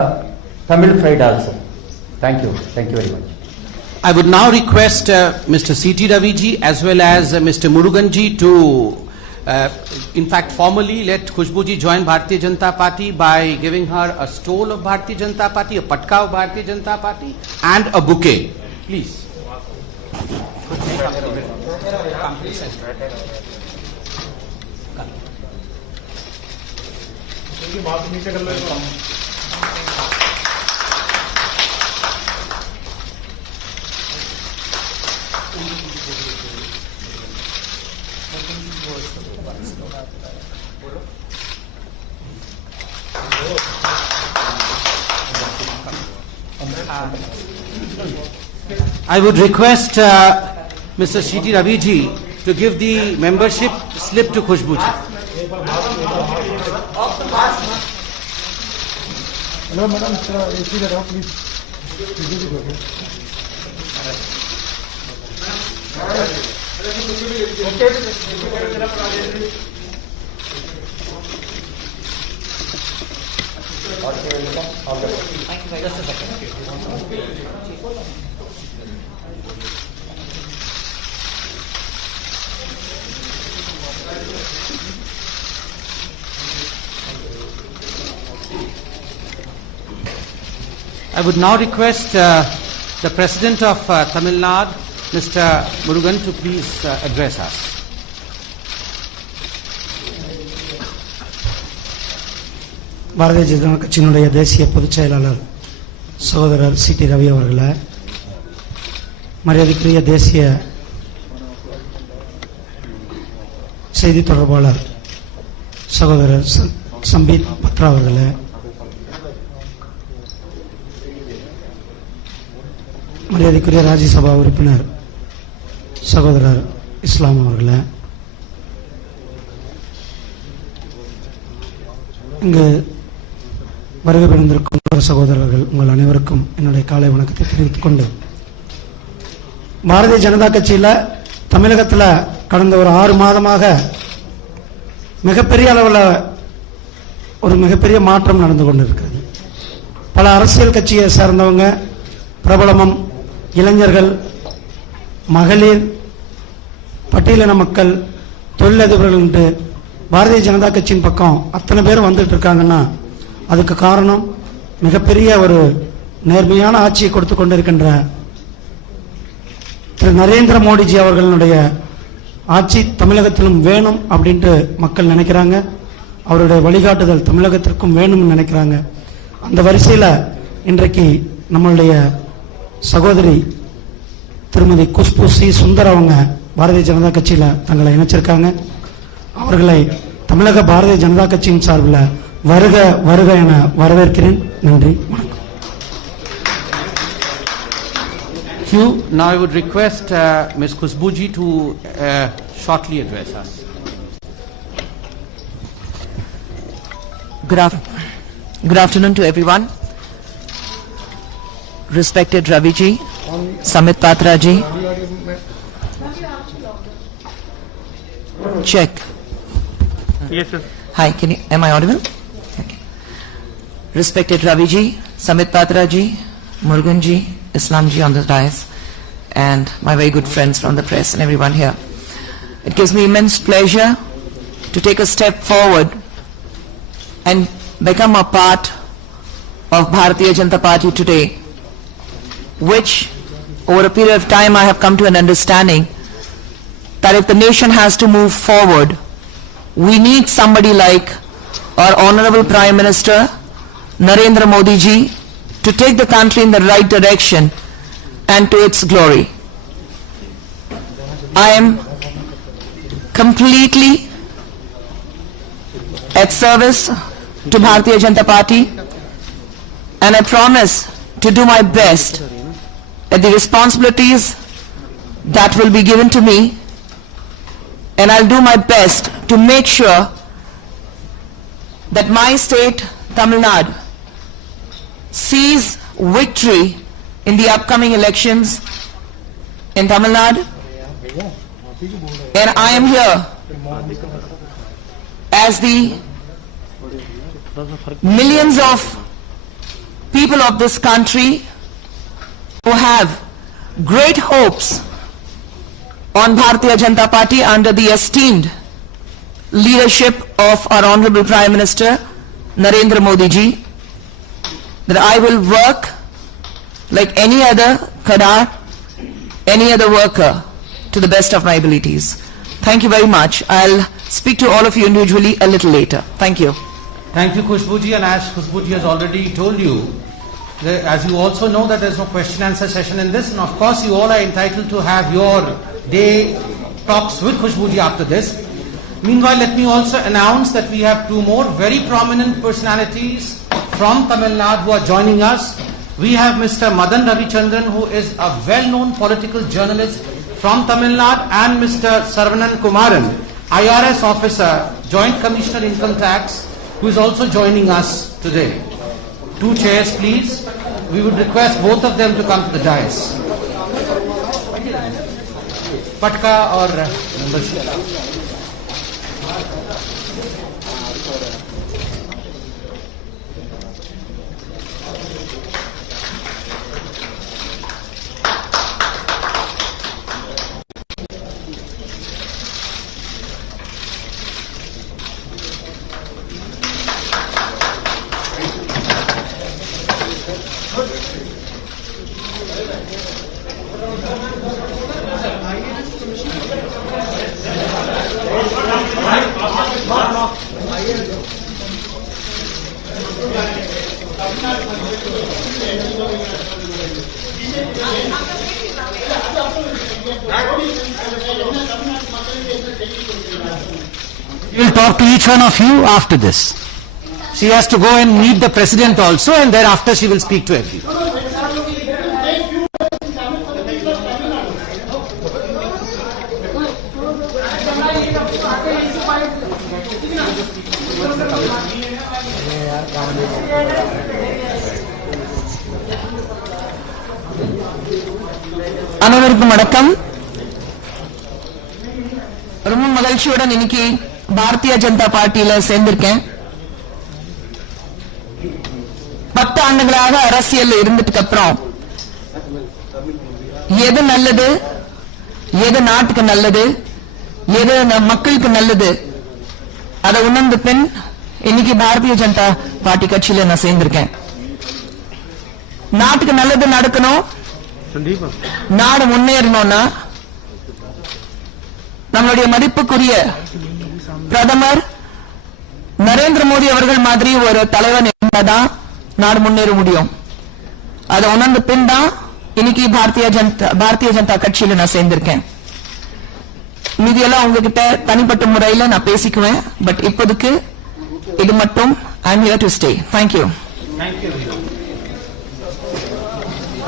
Tamil fried also. Thank you very much. I would now request Mr. C.T. Ravi ji as well as Mr. Murugan ji to, in fact, formally let Khushbu ji join Bharatiya Janata Party by giving her a stole of Bharatiya Janata Party, a patka of Bharatiya Janata Party, and a bouquet. Please. I would request Mr. C.T. Ravi ji to give the membership slip to Khushbu ji. Hello, madam. Please. I would now request the President of Tamil Nadu, Mr. Murugan, to please address us. Bharatiya ஜனதா கட்சியினுடைய தேசிய பொதுச் செயலாளர் சகோதரர் சி.டி. ரவி அவர்களே, மரியாதைக்குரிய தேசிய செய்தி தொடர்பாளர் சகோதரர் சம்பீத் பத்ரா அவர்களே, மரியாதைக்குரிய ராஜ்யசபா உறுப்பினர் சகோதரர் இஸ்லாம் அவர்களே, இங்கு வருகை புரிந்திருக்கும் சகோதரர்கள் உங்கள் அனைவருக்கும் என்னுடைய காலை வணக்கத்தை தெரிவித்துக் கொண்டு, பாரதிய ஜனதா கட்சியில் தமிழகத்தில் கடந்த ஒரு 6 மாதமாக மிகப்பெரிய அளவில் ஒரு மிகப்பெரிய மாற்றம் நடந்து கொண்டிருக்கிறது. பல அரசியல் கட்சியை சேர்ந்தவங்க, பிரபலமும், இளைஞர்கள், மகளிர், பட்டியலின மக்கள், தொழிலதிபர்கள் என்று பாரதிய ஜனதா கட்சியின் பக்கம் அத்தனை பேர் வந்துட்டு இருக்காங்கன்னா அதுக்கு காரணம் மிகப்பெரிய ஒரு நேர்மையான ஆட்சியை கொடுத்து கொண்டிருக்கின்ற திரு நரேந்திர மோடிஜி அவர்களுடைய ஆட்சி தமிழகத்திலும் வேணும் அப்படின்ட்டு மக்கள் நினைக்கிறாங்க. அவருடைய வழிகாட்டுதல் தமிழகத்திற்கும் வேணும்னு நினைக்கிறாங்க. அந்த வரிசையில் இன்றைக்கு நம்மளுடைய சகோதரி திருமதி குஷ்பு சி. சுந்தர் அவங்க பாரதிய ஜனதா கட்சியில் தங்களை இணைச்சிருக்காங்க. அவர்களை தமிழக பாரதிய ஜனதா கட்சியின் சார்பில் வருக வருக என வரவேற்கிறேன். நன்றி, வணக்கம். Now I would request Ms. Khushbu ji to shortly address us. Good afternoon to everyone. Respected Ravi ji, Samit Patra ji. Check. Yes, sir. Hi, am I audible? Okay. Respected Ravi ji, Samit Patra ji, Murugan ji, Islam ji on the dais, and my very good friends from the press and everyone here. It gives me immense pleasure to take a step forward and become a part of Bharatiya Janata Party today, which over a period of time I have come to an understanding that if the nation has to move forward, we need somebody like our Honorable Prime Minister Narendra Modi ji to take the country in the right direction and to its glory. I am completely at service to Bharatiya Janata Party, and I promise to do my best at the responsibilities that will be given to me, and I'll do my best to make sure that my state, Tamil Nadu, sees victory in the upcoming elections in Tamil Nadu. And I am here as the millions of people of this country who have great hopes on Bharatiya Janata Party under the esteemed leadership of our Honorable Prime Minister Narendra Modi ji, that I will work like any other Kadar, any other worker, to the best of my abilities. Thank you very much. I'll speak to all of you individually a little later. Thank you. Thank you, Khushbu ji, and as Khushbu ji has already told you, as you also know that there's no question answer session in this, and of course you all are entitled to have your day talks with Khushbu ji after this. Meanwhile, let me also announce that we have two more very prominent personalities from Tamil Nadu who are joining us. We have Mr. Madan Ravichandran, who is a well-known political journalist from Tamil Nadu, and Mr. Saravanan Kumaran, IRS officer, Joint Commissioner Income Tax, who is also joining us today. Two chairs, please. We would request both of them to come to the dais. Patka or membership. We will talk to each one of you after this. She has to go and meet the president also, and thereafter she will speak to everyone. அனைவருக்கும் வணக்கம். ரொம்ப மகிழ்ச்சியுடன் இன்னைக்கு பாரதிய ஜனதா பார்ட்டியில சேர்ந்திருக்கேன். 10 ஆண்டுகளாக அரசியல் இருந்ததுக்கு அப்புறம் எது நல்லது, எது நாட்டுக்கு நல்லது, எது மக்களுக்கு நல்லது, அதை உணர்ந்த பின் இன்னைக்கு பாரதிய ஜனதா பார்ட்டி கட்சியில நான் சேர்ந்திருக்கேன். நாட்டுக்கு நல்லது நடக்கணும், நாடு முன்னேறணும்னா நம்மளுடைய மதிப்புக்குரிய பிரதமர் நரேந்திர மோடி அவர்கள் மாதிரி ஒரு தலைவன் இருந்தாதான் நாடு முன்னேற முடியும். அதை உணர்ந்த பின் தான் இன்னைக்கு பாரதிய ஜனதா கட்சியில நான் சேர்ந்திருக்கேன். மீதியெல்லாம் உங்ககிட்ட தனிப்பட்ட முறையில நான் பேசிக்குவேன். பட் இப்போதைக்கு இது மட்டும் I am here to stay. Thank you. Thank you.